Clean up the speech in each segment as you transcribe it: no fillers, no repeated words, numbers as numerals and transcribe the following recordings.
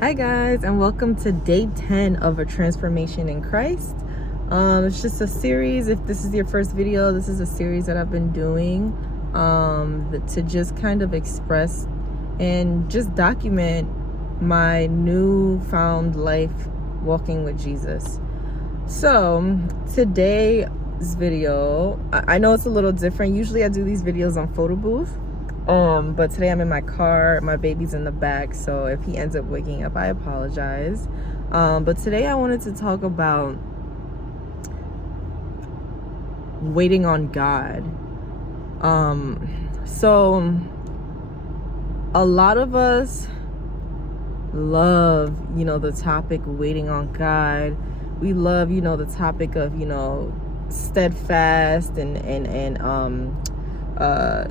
Hi guys, and welcome to day 10 of a transformation in Christ. It's just a series. If this is your first video, this is a series that I've been doing to just kind of express and just document my newfound life walking with Jesus. So today's video, I know it's a little different. Usually I do these videos on photo booth. But today I'm in my car, my baby's in the back, so if he ends up waking up, I apologize. But today I wanted to talk about waiting on God. So a lot of us love, the topic waiting on God. We love, the topic of, steadfast and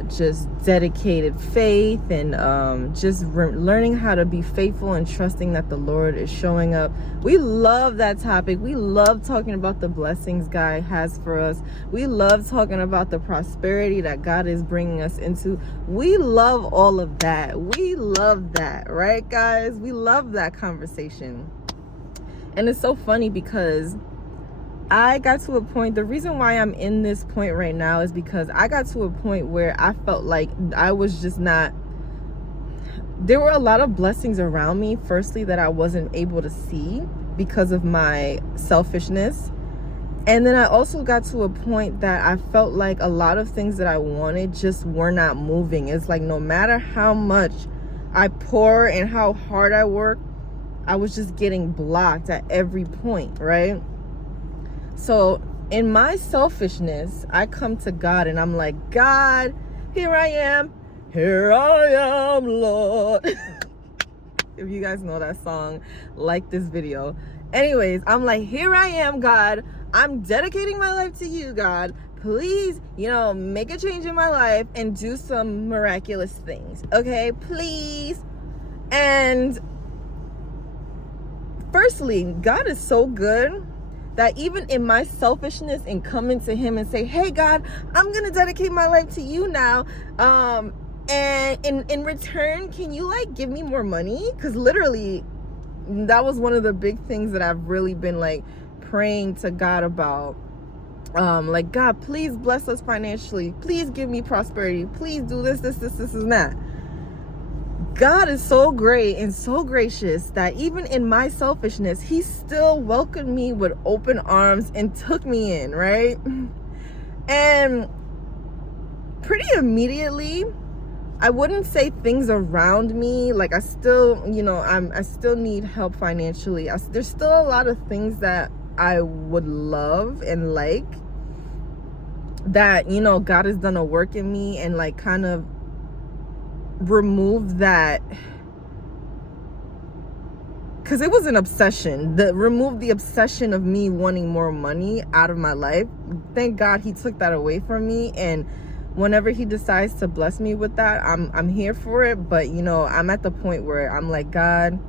just dedicated faith and just learning how to be faithful and trusting that the Lord is showing up. We love that topic. We love talking about the blessings God has for us. We love talking about the prosperity that God is bringing us into. We love all of that. We love that, right, guys? We love that conversation. And it's so funny because I got to a point, the reason why I'm in this point right now is because I got to a point where I felt like I was just not, there were a lot of blessings around me, firstly, that I wasn't able to see because of my selfishness. And then I also got to a point that I felt like a lot of things that I wanted just were not moving. It's like no matter how much I pour and how hard I work, I was just getting blocked at every point, right? So in my selfishness, I come to God and I'm like, God, here I am, Lord. If you guys know that song, like this video. Anyways, I'm like, here I am, God. I'm dedicating my life to you, God. Please, make a change in my life and do some miraculous things. Okay, please. And firstly, God is so good that even in my selfishness and coming to him and say, hey God, I'm gonna dedicate my life to you now, and in return, can you give me more money? Because literally that was one of the big things that I've really been praying to God about. God, please bless us financially, please give me prosperity, please do this and that. God is so great and so gracious that even in my selfishness, he still welcomed me with open arms and took me in, right? And pretty immediately, I wouldn't say things around me, I still, I still need help financially. There's still a lot of things that I would love and that, God has done a work in me and kind of remove that, because it was an obsession. Remove the obsession of me wanting more money out of my life. Thank God he took that away from me, and whenever he decides to bless me with that, I'm here for it. But I'm at the point where I'm like, God,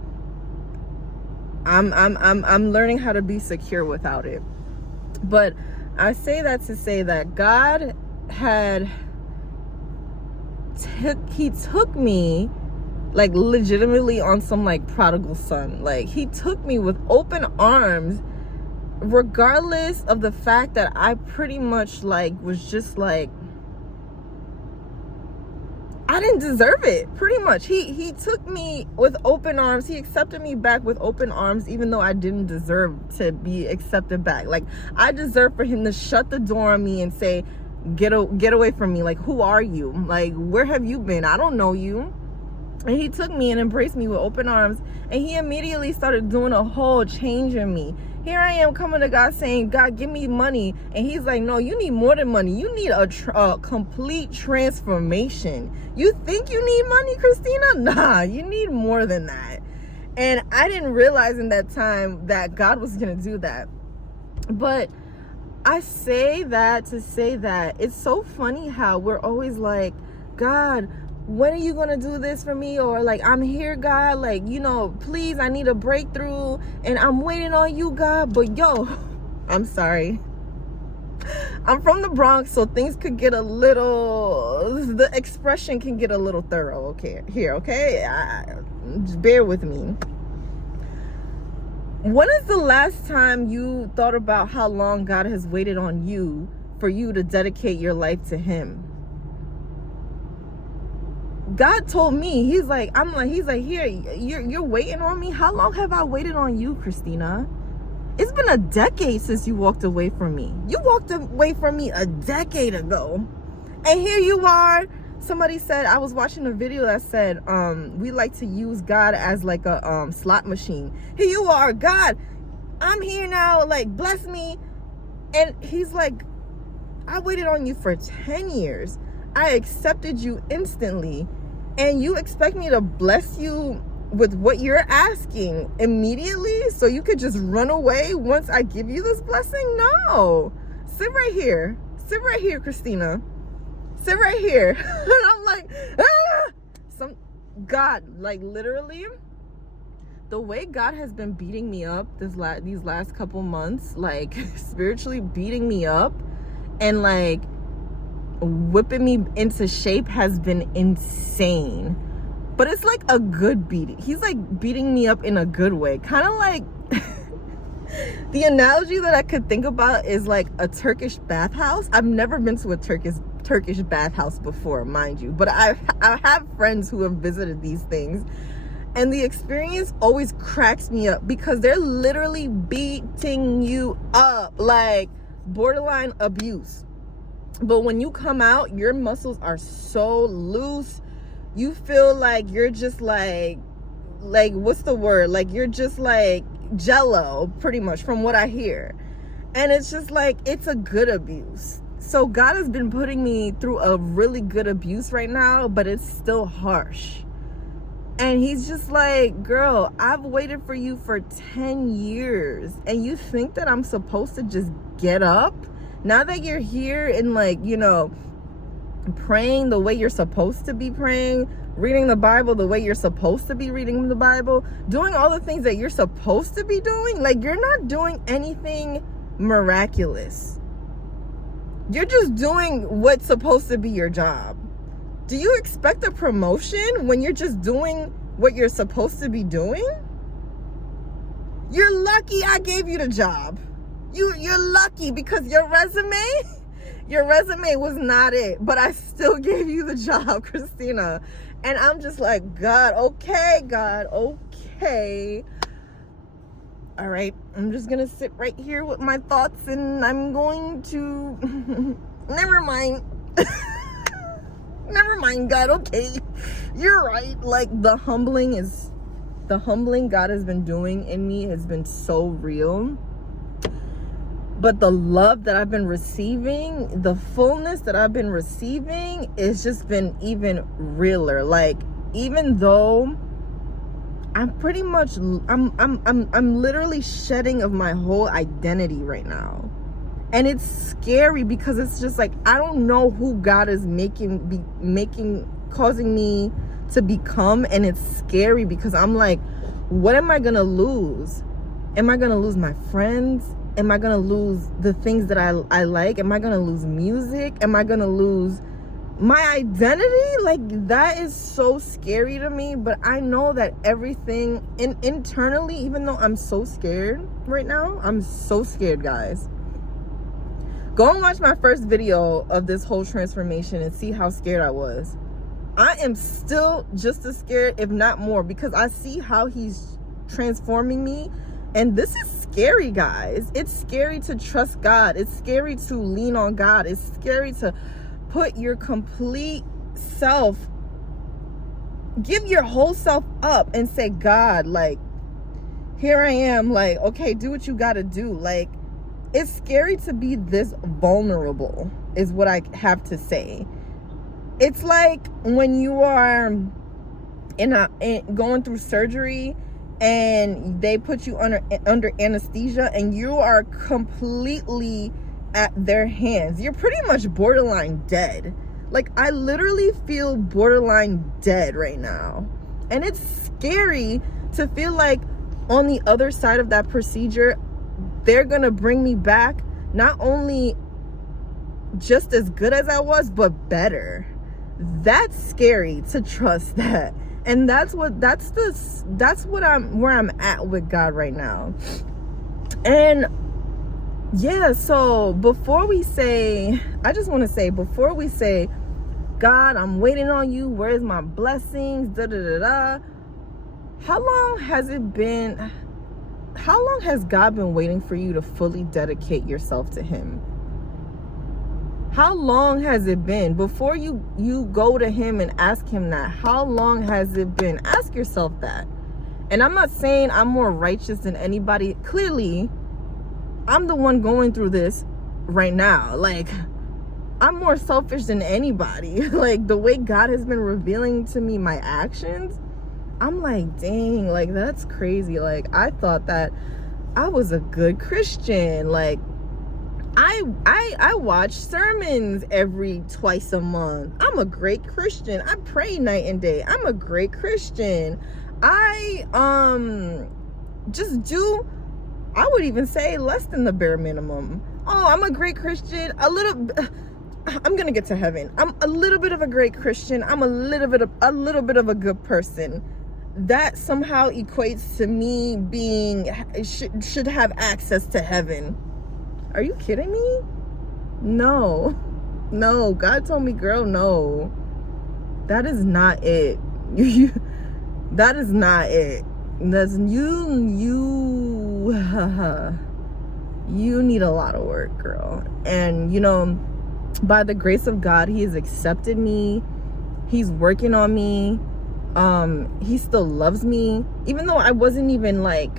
I'm learning how to be secure without it. But I say that to say that God he took me legitimately on some prodigal son. He took me with open arms, regardless of the fact that I pretty much was just I didn't deserve it. Pretty much he took me with open arms. He accepted me back with open arms, even though I didn't deserve to be accepted back. I deserve for him to shut the door on me and say, get away from me. Who are you? Where have you been? I don't know you. And he took me and embraced me with open arms, and he immediately started doing a whole change in me. Here I am coming to God saying, God, give me money. And he's like, no, you need more than money. You need a complete transformation. You think you need money, Christina? Nah, you need more than that. And I didn't realize in that time that God was going to do that. But I say that to say that it's so funny how we're always like, God, when are you gonna do this for me? Or I'm here, God, please, I need a breakthrough and I'm waiting on you, God. But I'm sorry, I'm from the Bronx, so things could get a little, the expression can get a little thorough, okay? Here, okay? Just bear with me. When is the last time you thought about how long God has waited on you for you to dedicate your life to him? God told me, he's like, here, you're waiting on me. How long have I waited on you, Christina? It's been a decade since you walked away from me. You walked away from me a decade ago. And here you are. Somebody said, I was watching a video that said, we like to use God as like a slot machine. Here you are, God, I'm here now, like, bless me. And he's like, I waited on you for 10 years. I accepted you instantly. And you expect me to bless you with what you're asking immediately so you could just run away once I give you this blessing? No. Sit right here. Sit right here, Christina. Sit right here. And I'm like, God, like, literally, the way God has been beating me up these last couple months, like, spiritually beating me up and, like, whipping me into shape has been insane. But it's like a good beating. He's like beating me up in a good way. Kind of like the analogy that I could think about is like a Turkish bathhouse. I've never been to a Turkish bathhouse before, mind you, but I have friends who have visited these things, and the experience always cracks me up because they're literally beating you up, like borderline abuse. But when you come out, your muscles are so loose. You feel like you're just like what's the word? Like you're just like jello, pretty much, from what I hear. And it's just like, it's a good abuse. So God has been putting me through a really good abuse right now, but it's still harsh. And he's just like, girl, I've waited for you for 10 years. And you think that I'm supposed to just get up? Now that you're here and, like, you know, praying the way you're supposed to be praying, reading the Bible the way you're supposed to be reading the Bible, doing all the things that you're supposed to be doing, like, you're not doing anything miraculous. You're just doing what's supposed to be your job. Do you expect a promotion when you're just doing what you're supposed to be doing? You're lucky I gave you the job. You're lucky because your resume was not it, but I still gave you the job, Christina. And I'm just like, God, okay. All right, I'm just gonna sit right here with my thoughts, and I'm going to never mind. Never mind, God, okay. You're right. Like, the humbling God has been doing in me has been so real. But the love that I've been receiving, the fullness that I've been receiving, it's just been even realer. Like, even though I'm pretty much, I'm literally shedding of my whole identity right now. And it's scary because it's just like, I don't know who God is causing me to become. And it's scary because I'm like, what am I going to lose? Am I going to lose my friends? Am I going to lose the things that I like? Am I going to lose music? Am I going to lose my identity? Like, that is so scary to me. But I know that everything internally, even though I'm so scared right now, I'm so scared, guys. Go and watch my first video of this whole transformation and see how scared I was. I am still just as scared, if not more, because I see how he's transforming me. And this is scary, guys. It's scary to trust God. It's scary to lean on God. It's scary to put your complete self, give your whole self up and say, God, like, here I am. Like, okay, do what you got to do. Like, it's scary to be this vulnerable, is what I have to say. It's like when you are going through surgery and they put you under anesthesia and you are completely at their hands. You're pretty much borderline dead. Like, I literally feel borderline dead right now. And it's scary to feel like on the other side of that procedure, they're going to bring me back not only just as good as I was, but better. That's scary to trust that. And that's where I'm at with God right now. And yeah, so before we say, God, I'm waiting on you, where's my blessings, da da da da, how long has God been waiting for you to fully dedicate yourself to him? How long has it been? Before you go to him and ask him that, how long has it been? Ask yourself that. And I'm not saying I'm more righteous than anybody. Clearly, I'm the one going through this right now. Like, I'm more selfish than anybody. Like, the way God has been revealing to me my actions, I'm like, dang, like, that's crazy. Like, I thought that I was a good Christian. Like, I watch sermons twice a month. I'm a great Christian. I pray night and day. I'm a great Christian. I just do, I would even say, less than the bare minimum. Oh, I'm a great Christian. I'm gonna get to heaven. I'm a little bit of a great Christian. I'm a little bit of a good person. That somehow equates to me being should have access to heaven. Are you kidding me? No. God told me, girl, no. That is not it. That is not it. That's you need a lot of work, girl. And by the grace of God, he has accepted me. He's working on me. He still loves me, even though I wasn't even like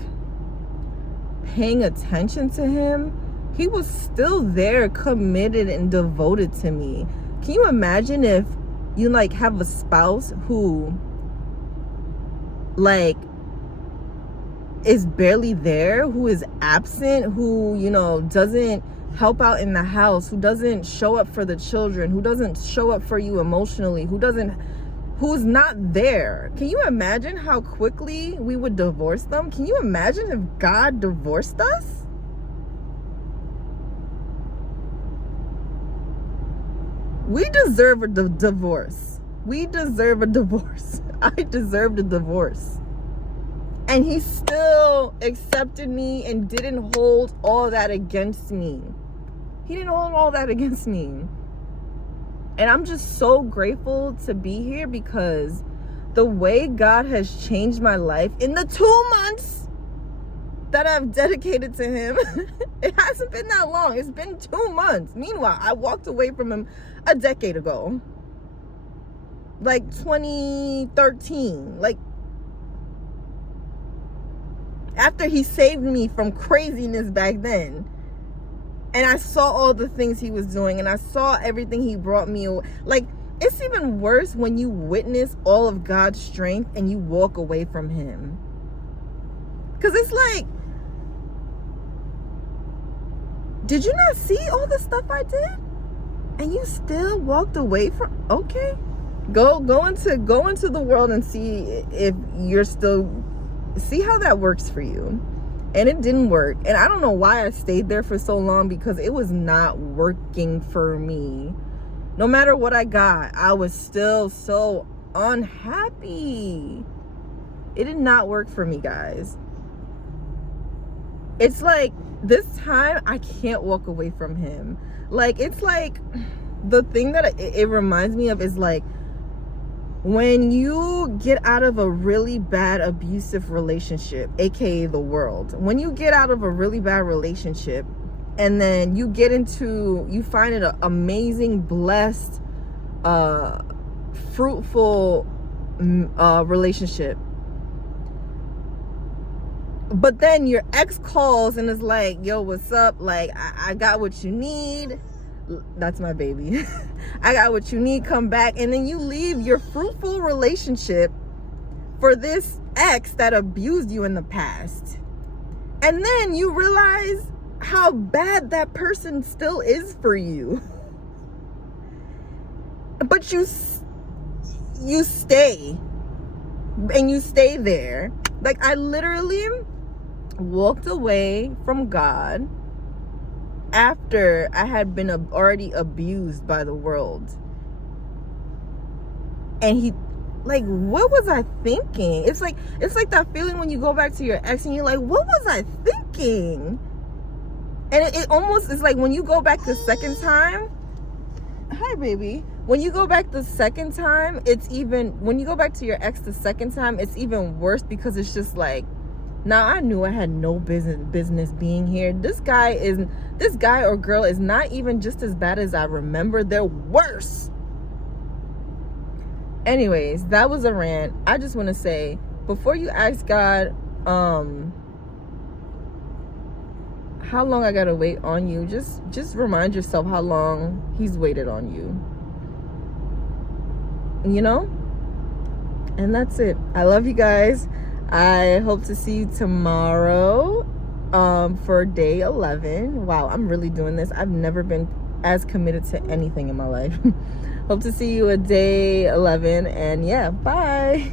paying attention to him. He was still there, committed and devoted to me. Can you imagine if you like have a spouse who like is barely there, who is absent, who doesn't help out in the house, who doesn't show up for the children, who doesn't show up for you emotionally, who's not there? Can you imagine how quickly we would divorce them? Can you imagine if God divorced us? We deserve a divorce. We deserve a divorce. I deserved a divorce. And he still accepted me and didn't hold all that against me. He didn't hold all that against me. And I'm just so grateful to be here, because the way God has changed my life in the 2 months that I've dedicated to him, it hasn't been that long. It's been 2 months. Meanwhile, I walked away from him a decade ago. Like 2013. Like, after he saved me from craziness back then. And I saw all the things he was doing, and I saw everything he brought me. Like, it's even worse when you witness all of God's strength and you walk away from him. Because it's like, did you not see all the stuff I did? And you still walked away from? Okay. Go into the world and see if you're still, see how that works for you. And it didn't work. And I don't know why I stayed there for so long, because it was not working for me. No matter what I got, I was still so unhappy. It did not work for me, guys. It's like, this time I can't walk away from him. Like, it's like, the thing that it reminds me of is like, when you get out of a really bad abusive relationship, aka the world, when you get out of a really bad relationship and then you find it an amazing, blessed, fruitful relationship, but then your ex calls and is like, yo, what's up? Like, I got what you need. That's my baby. I got what you need, come back. And then you leave your fruitful relationship for this ex that abused you in the past. And then you realize how bad that person still is for you. But you stay. And you stay there. Like, I literally walked away from God after I had been already abused by the world. And like, what was I thinking? It's like that feeling when you go back to your ex and you're like, what was I thinking? And it almost is like when you go back the second time. Hi, baby. When you go back the second time, when you go back to your ex the second time, it's even worse, because it's just like, now I knew I had no business being here. This guy or girl is not even just as bad as I remember. They're worse. Anyways, that was a rant. I just want to say, before you ask God, how long I gotta wait on you, just remind yourself how long he's waited on you. You know? And that's it. I love you guys. I hope to see you tomorrow for day 11. Wow, I'm really doing this. I've never been as committed to anything in my life. Hope to see you at day 11. And yeah, bye.